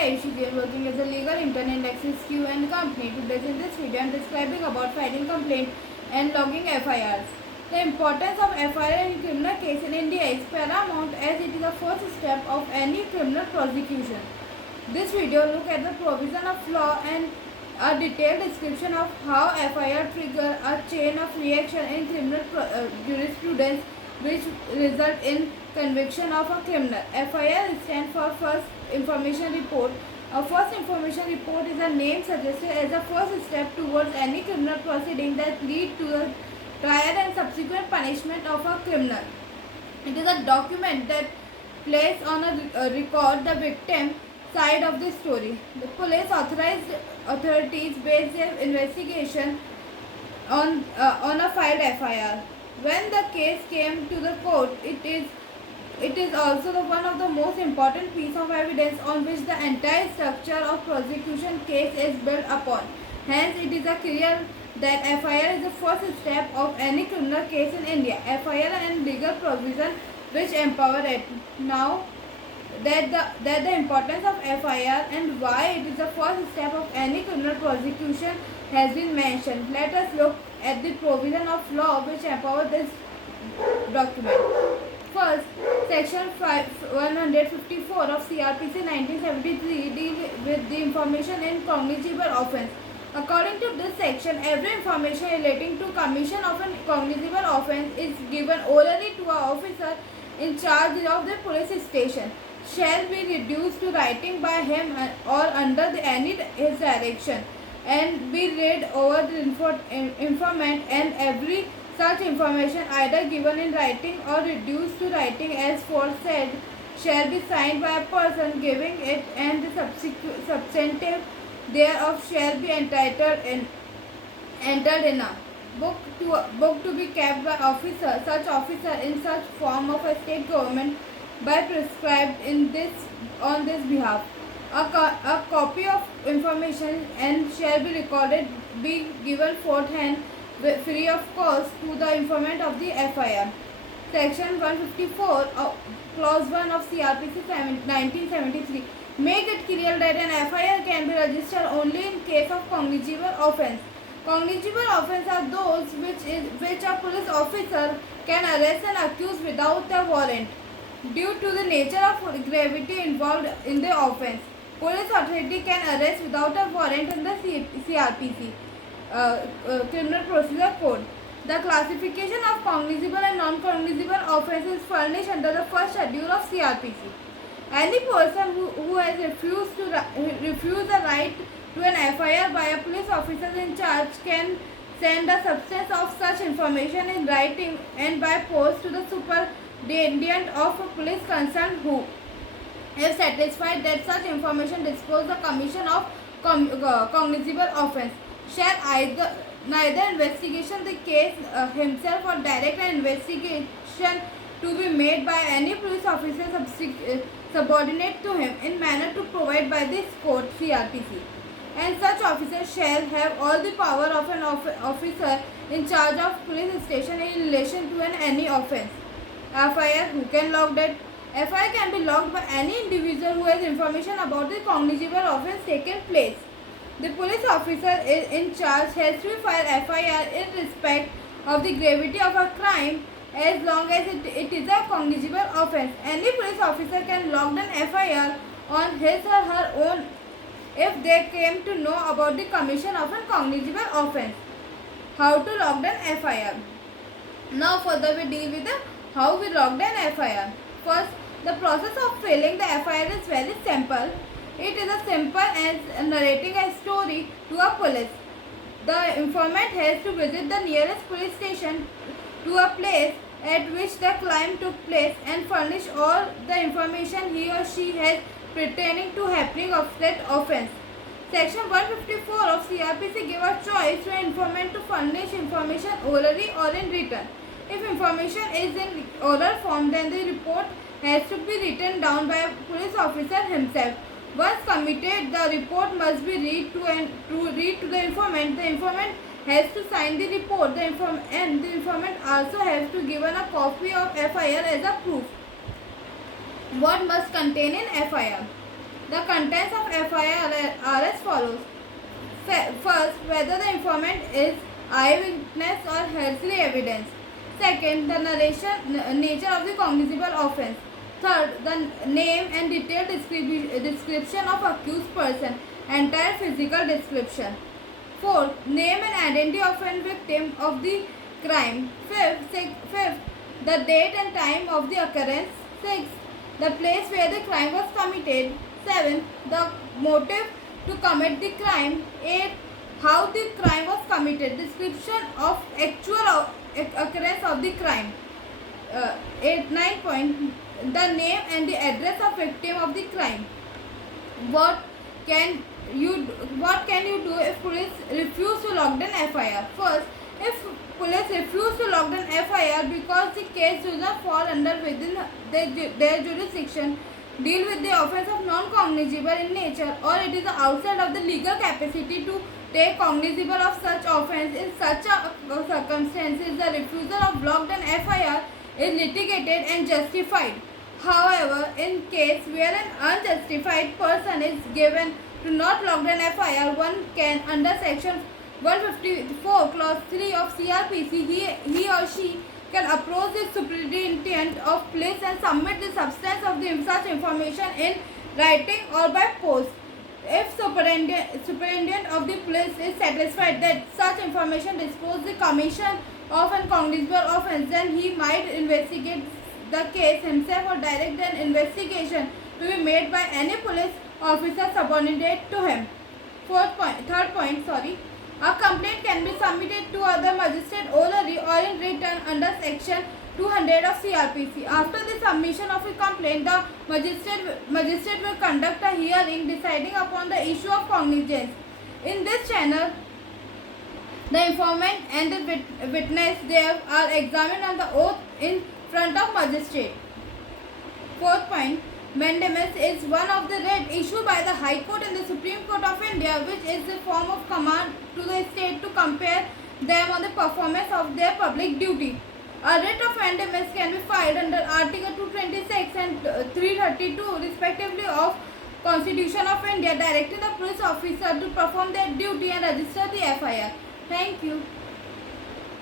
Ayushi Jain, working as a legal intern in Lexis Q&A company. Today in this video I am describing about filing complaint and logging FIRs. The importance of FIR in criminal case in India is paramount as it is the first step of any criminal prosecution. This video look at the provision of law and a detailed description of how FIR trigger a chain of reaction in criminal jurisprudence which result in conviction of a criminal. FIR stands for First Information Report. A first information report is a name suggested as the first step towards any criminal proceeding that lead to the trial and subsequent punishment of a criminal. It is a document that places on a record the victim side of the story. The police authorized authorities base their investigation on a filed FIR. When the case came to the court, it is also one of the most important piece of evidence on which the entire structure of prosecution case is built upon. Hence, it is clear that FIR is the first step of any criminal case in India. FIR and legal provision which empower it. Now that the importance of FIR and why it is the first step of any criminal prosecution has been mentioned. Let us look at the provision of law which empower this document. First, Section 154 of CRPC 1973 deals with the information in cognizable offence. According to this section, every information relating to commission of a cognizable offence is given orally to an officer in charge of the police station, shall be reduced to writing by him or under his direction, and be read over the informant, and every such information either given in writing or reduced to writing as aforesaid shall be signed by a person giving it, and the substantive thereof shall be entered in a book to be kept by officer, such officer in such form of a state government by prescribed on this behalf. A copy of information and shall be recorded, be given forthand free of cost to the informant of the FIR. Section 154 Clause 1 of CRPC 1973 make it clear that an FIR can be registered only in case of cognizable offence. Cognizable offence are those which a police officer can arrest and accuse without a warrant. Due to the nature of gravity involved in the offence, police authority can arrest without a warrant in the CRPC, Criminal Procedure Code. The classification of cognizable and non-cognizable offences is furnished under the first schedule of CRPC. Any person who has refused the right to an FIR by a police officer in charge can send the substance of such information in writing and by post to the superintendent of a police concerned who, if satisfied that such information disclose the commission of cognizable offence, shall neither investigation the case himself or direct an investigation to be made by any police officer subordinate to him in manner to provide by this code CRPC, and such officer shall have all the power of an officer in charge of police station in relation to any offence. FIR, who can log that? FIR can be logged by any individual who has information about the cognizable offence taken place. The police officer in charge has to file FIR in respect of the gravity of a crime as long as it is a cognizable offence. Any police officer can log an FIR on his or her own if they came to know about the commission of a cognizable offence. How to log an FIR? Now further we deal with how we logged an FIR. First, the process of filling the FIR is very simple. It is as simple as narrating a story to a police. The informant has to visit the nearest police station to a place at which the crime took place and furnish all the information he or she has pertaining to happening of that offence. Section 154 of CRPC give a choice to an informant to furnish information orally or in written. If information is in oral form, then the report has to be written down by a police officer himself. Once committed, the report must be read to the informant. The informant has to sign the report. The informant also has to give a copy of FIR as a proof. What must contain in FIR? The contents of FIR are as follows. First, whether the informant is eyewitness or hearsay evidence. Second, the nature of the cognizable offence. Third, the name and detailed description of accused person, entire physical description. Fourth, name and identity of a victim of the crime. Fifth, the date and time of the occurrence. Sixth, the place where the crime was committed. Seventh, the motive to commit the crime. Eighth, how the crime was committed. Description of actual occurrence of the crime. 9 point, the name and the address of victim of the crime. What can you do if police refuse to log an FIR? First, if police refuse to log an FIR because the case does not fall within their jurisdiction, deal with the offence of non-cognizable in nature, or it is outside of the legal capacity to take cognizable of such offence, in such circumstances the refusal of logged an FIR is litigated and justified. However, in case where an unjustified person is given to not log an FIR, one can, under section 154 clause 3 of CRPC, he or she can approach the superintendent of police and submit the substance of such information in writing or by post. If superintendent of the police is satisfied that such information discloses the commission of an cognizable offence, then he might investigate the case himself or direct an investigation to be made by any police officer subordinate to him. Third point, a complaint can be submitted to the magistrate orally or in written under section 200 of CRPC. After the submission of a complaint, the magistrate will conduct a hearing deciding upon the issue of cognizance. In this channel, the informant and the witness there are examined on the oath in front of magistrate. Fourth point, mandamus is one of the writ issued by the High Court and the Supreme Court of India, which is a form of command to the state to compare them on the performance of their public duty. A writ of mandamus can be filed under Article 226 and 332 respectively of Constitution of India, directing the police officer to perform their duty and register the FIR. Thank you.